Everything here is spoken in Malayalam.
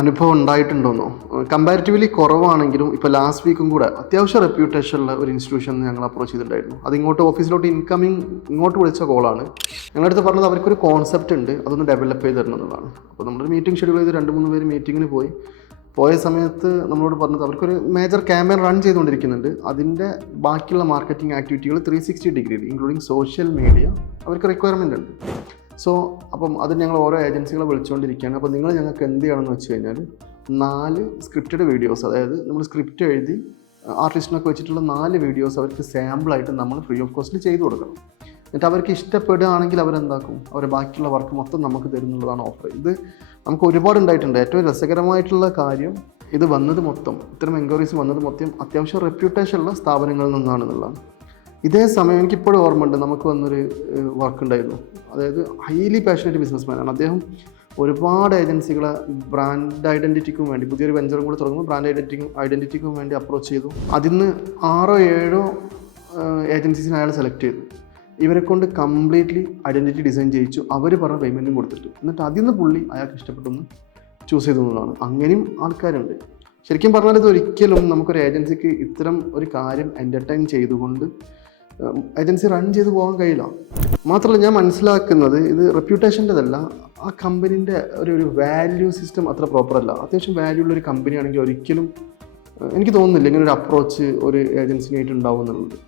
അനുഭവം ഉണ്ടായിട്ടുണ്ടോന്നോ? കമ്പാരിറ്റീവ്ലി കുറവാണെങ്കിലും ഇപ്പോൾ ലാസ്റ്റ് വീക്കും കൂടെ അത്യാവശ്യം റെപ്യൂട്ടേഷനുള്ള ഒരു ഇൻസ്റ്റിറ്റ്യൂഷൻ ഞങ്ങൾ അപ്രോച്ച് ചെയ്തിട്ടുണ്ടായിരുന്നു. അത് ഇങ്ങോട്ട് ഓഫീസിലോട്ട് ഇങ്ങോട്ട് വിളിച്ച കോളാണ്. ഞങ്ങളുടെ അടുത്ത് പറഞ്ഞത് അവർക്കൊരു കോൺസെപ്റ്റ് ഉണ്ട്, അതൊന്ന് ഡെവലപ്പ് ചെയ്ത് തരണം എന്നുള്ളതാണ്. അപ്പോൾ നമ്മളൊരു മീറ്റിംഗ് ഷെഡ്യൂൾ ചെയ്ത് 2-3 പേര് മീറ്റിങ്ങിന് പോയ സമയത്ത് നമ്മളോട് പറഞ്ഞത് അവർക്കൊരു മേജർ ക്യാമ്പയിൻ റൺ ചെയ്തുകൊണ്ടിരിക്കുന്നുണ്ട്. അതിൻ്റെ ബാക്കിയുള്ള മാർക്കറ്റിംഗ് ആക്ടിവിറ്റികൾ 360 ഡിഗ്രിയിൽ ഇൻക്ലൂഡിങ് സോഷ്യൽ മീഡിയ അവർക്ക് റിക്വയർമെൻ്റ് ഉണ്ട്. അപ്പം അത് ഞങ്ങൾ ഓരോ ഏജൻസികളെ വിളിച്ചുകൊണ്ടിരിക്കുകയാണ്. അപ്പോൾ നിങ്ങൾ ഞങ്ങൾക്ക് എന്ത് ചെയ്യണമെന്ന് വെച്ച് കഴിഞ്ഞാൽ 4 സ്ക്രിപ്റ്റഡ് വീഡിയോസ്, അതായത് നമ്മൾ സ്ക്രിപ്റ്റ് എഴുതി ആർട്ടിസ്റ്റിനൊക്കെ വെച്ചിട്ടുള്ള 4 വീഡിയോസ് അവർക്ക് സാമ്പിളായിട്ട് നമ്മൾ ഫ്രീ ഓഫ് കോസ്റ്റിൽ ചെയ്തു കൊടുക്കണം. എന്നിട്ട് അവർക്ക് ഇഷ്ടപ്പെടുകയാണെങ്കിൽ അവരെന്താക്കും, അവർ ബാക്കിയുള്ള വർക്ക് മൊത്തം നമുക്ക് തരുന്നുള്ളതാണ് ഓഫർ. ഇത് നമുക്ക് ഒരുപാട് ഉണ്ടായിട്ടുണ്ട്. ഏറ്റവും രസകരമായിട്ടുള്ള കാര്യം ഇത് വന്നത് മൊത്തം, ഇത്തരം എൻക്വയറീസ് വന്നത് മൊത്തം അത്യാവശ്യം റെപ്യൂട്ടേഷനുള്ള സ്ഥാപനങ്ങളിൽ നിന്നാണെന്നുള്ളതാണ്. ഇതേ സമയം എനിക്കിപ്പോഴും ഓർമ്മയുണ്ട്, നമുക്ക് വന്നൊരു വർക്ക് ഉണ്ടായിരുന്നു. അതായത് ഹൈലി പാഷനേറ്റ് ബിസിനസ്മാനാണ് അദ്ദേഹം. ഒരുപാട് ഏജൻസികളെ ബ്രാൻഡ് ഐഡൻറ്റിറ്റിക്കും വേണ്ടി പുതിയൊരു വെഞ്ചറും കൂടി തുടങ്ങുമ്പോൾ ബ്രാൻഡ് ഐഡൻറ്റിറ്റിക്കും വേണ്ടി അപ്രോച്ച് ചെയ്തു. അതിന്ന് 6-7 ഏജൻസീസിനെ അയാൾ സെലക്ട് ചെയ്തു. ഇവരെ കൊണ്ട് കംപ്ലീറ്റ്ലി ഐഡൻറ്റിറ്റി ഡിസൈൻ ചെയ്യിച്ചു. അവർ പറഞ്ഞ പേയ്മെൻറ്റും കൊടുത്തിട്ട്, എന്നിട്ട് അതിൽ നിന്ന് പുള്ളി അയാൾക്ക് ഇഷ്ടപ്പെട്ടൊന്ന് ചൂസ് ചെയ്തതാണ്. അങ്ങനെയും ആൾക്കാരുണ്ട്. ശരിക്കും പറഞ്ഞാൽ ഇത് ഒരിക്കലും നമുക്കൊരു ഏജൻസിക്ക് ഇത്തരം ഒരു കാര്യം എൻ്റർടൈൻ ചെയ്തുകൊണ്ട് ഏജൻസി റൺ ചെയ്ത് പോകാൻ കഴിയില്ല. മാത്രമല്ല ഞാൻ മനസ്സിലാക്കുന്നത് ഇത് റെപ്യൂട്ടേഷൻ്റെതല്ല, ആ കമ്പനീൻ്റെ ഒരു വാല്യൂ സിസ്റ്റം അത്ര പ്രോപ്പറല്ല. അത്യാവശ്യം വാല്യൂ ഉള്ളൊരു കമ്പനി ആണെങ്കിൽ ഒരിക്കലും എനിക്ക് തോന്നുന്നില്ല ഇങ്ങനെ ഒരു അപ്രോച്ച് ഒരു ഏജൻസിനായിട്ട് ഉണ്ടാവും എന്നുള്ളത്.